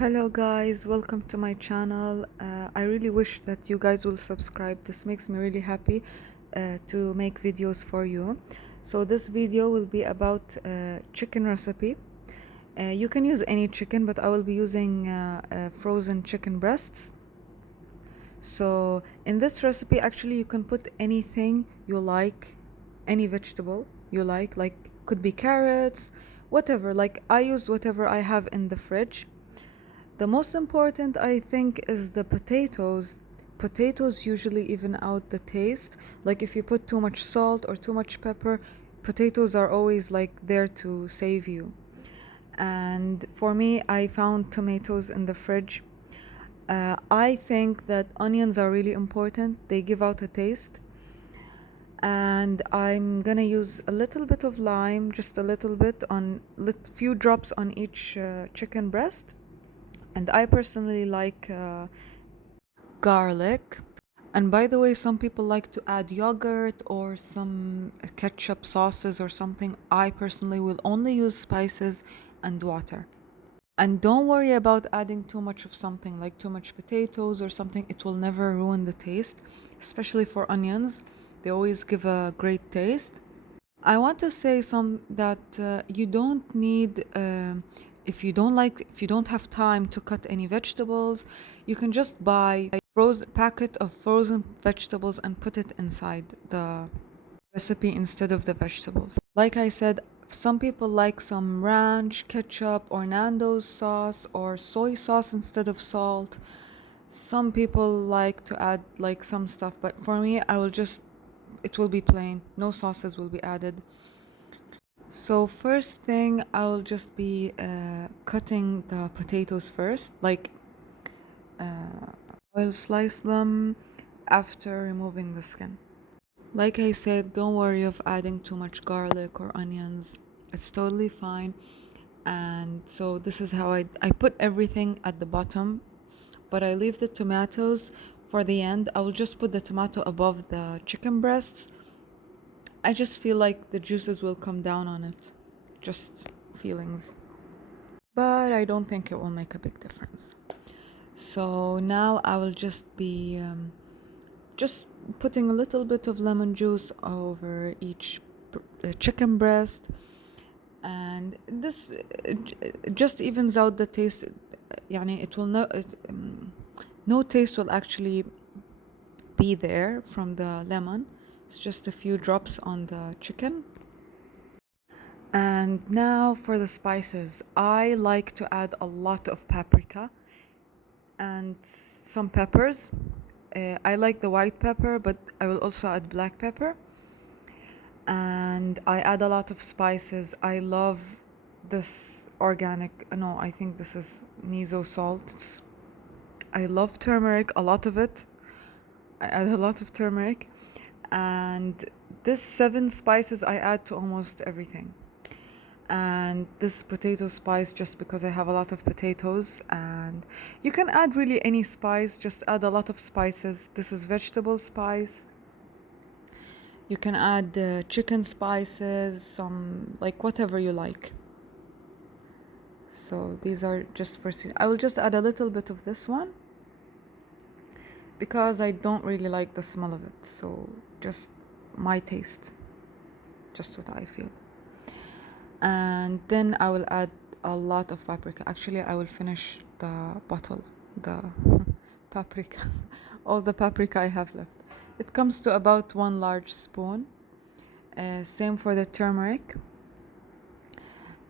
Hello guys, welcome to my channel. I really wish that you guys will subscribe. This makes me really happy to make videos for you. So this video will be about chicken recipe. You can use any chicken, but I will be using frozen chicken breasts. So in this recipe, actually you can put anything you like, any vegetable you like could be carrots, whatever. Like I used whatever I have in the fridge. The most important, I think, is the potatoes. Potatoes usually even out the taste. Like if you put too much salt or too much pepper, potatoes are always like there to save you. And for me, I found tomatoes in the fridge. I think that onions are really important. They give out a taste. And I'm gonna use a little bit of lime, just a little bit on few drops on each chicken breast. And I personally like garlic. And by the way, some people like to add yogurt or some ketchup sauces or something. I personally will only use spices and water. And don't worry about adding too much of something, like too much potatoes or something. It will never ruin the taste, especially for onions. They always give a great taste. I want to say some that you don't need if you don't have time to cut any vegetables, you can just buy a frozen packet of frozen vegetables and put it inside the recipe instead of the vegetables. Like I said, some people like some ranch, ketchup, or Nando's sauce or soy sauce instead of salt. Some people like to add like some stuff, but for me, it will be plain. No sauces will be added. So first thing, I'll just be cutting the potatoes first. Like I'll slice them after removing the skin. Like I said, don't worry of adding too much garlic or onions. It's totally fine. And so this is how I put everything at the bottom, but I leave the tomatoes for the end. I will just put the tomato above the chicken breasts. I just feel like the juices will come down on it. Just feelings. But I don't think it will make a big difference. So now I will just be just putting a little bit of lemon juice over each chicken breast, and this just evens out the taste. يعني it will no taste will actually be there from the lemon. It's just a few drops on the chicken. And now for the spices. I like to add a lot of paprika and some peppers. I like the white pepper, but I will also add black pepper. And I add a lot of spices. I love this organic, no, I think this is Nizo salt. I love turmeric, a lot of it. I add a lot of turmeric. And this 7 spices I add to almost everything. And this potato spice just because I have a lot of potatoes, and you can add really any spice, just add a lot of spices. This is vegetable spice. You can add chicken spices, some like whatever you like. So these are just for I will just add a little bit of this one because I don't really like the smell of it, so just my taste, just what I feel. And then I will add a lot of paprika. Actually, I will finish the bottle, the paprika, all the paprika I have left. It comes to about 1 large spoon. Same for the turmeric.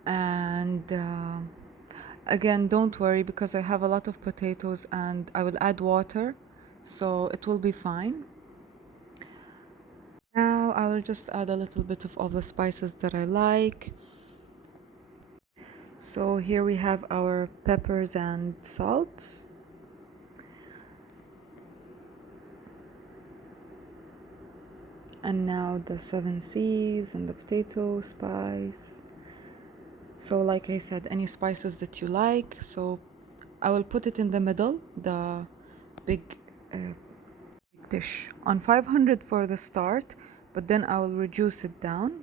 And again, don't worry because I have a lot of potatoes and I will add water, so it will be fine. Now I will just add a little bit of all the spices that I like. So here we have our peppers and salts. And now the 7 C's and the potato spice. So like I said, any spices that you like. So I will put it in the middle, the big dish, on 500 for the start, but then I will reduce it down.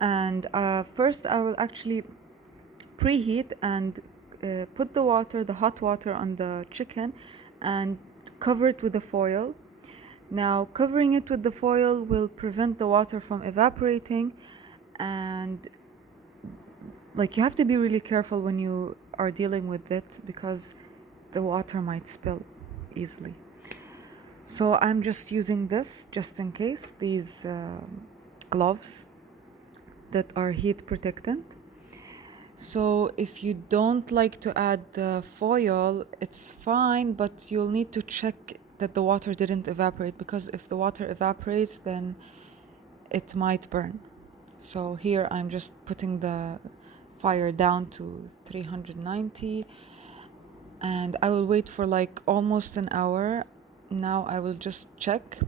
And first I will actually preheat and put the water, the hot water on the chicken and cover it with the foil. Now, covering it with the foil will prevent the water from evaporating, and like you have to be really careful when you are dealing with it because the water might spill easily. So I'm just using this just in case, these gloves that are heat protectant. So if you don't like to add the foil, it's fine, but you'll need to check that the water didn't evaporate, because if the water evaporates, then it might burn. So here I'm just putting the fire down to 390, and I will wait for like almost an hour. Now I will just check,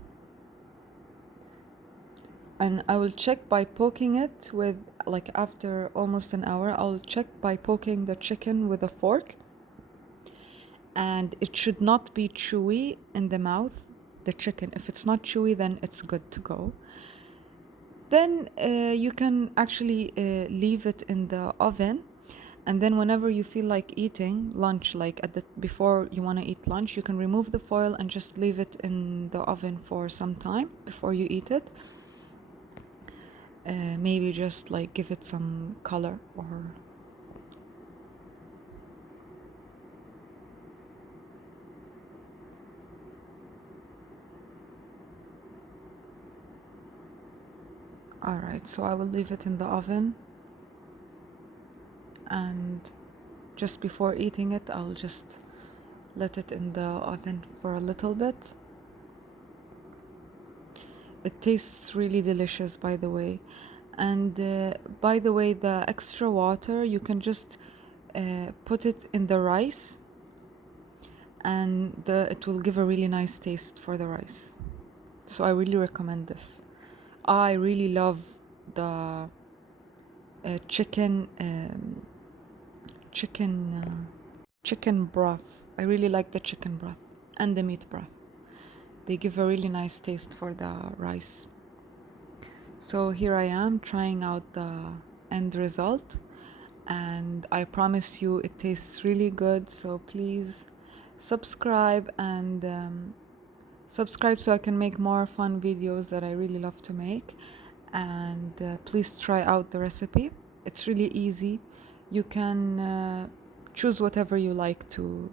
and I will check by poking it with, like after almost an hour, I'll check by poking the chicken with a fork, and it should not be chewy in the mouth, the chicken. If it's not chewy, then it's good to go. Then you can actually leave it in the oven, and then whenever you feel like eating lunch, like before you want to eat lunch, you can remove the foil and just leave it in the oven for some time before you eat it. Maybe just like give it some color or all right, so I will leave it in the oven, and just before eating it, I'll just let it in the oven for a little bit. It tastes really delicious, by the way. And by the way, the extra water, you can just put it in the rice, and it will give a really nice taste for the rice. So I really recommend this. I really love the chicken broth. I really like the chicken broth and the meat broth. They give a really nice taste for the rice. So here I am trying out the end result, and I promise you it tastes really good. So please subscribe, and subscribe so I can make more fun videos that I really love to make. And please try out the recipe. It's really easy. You can choose whatever you like to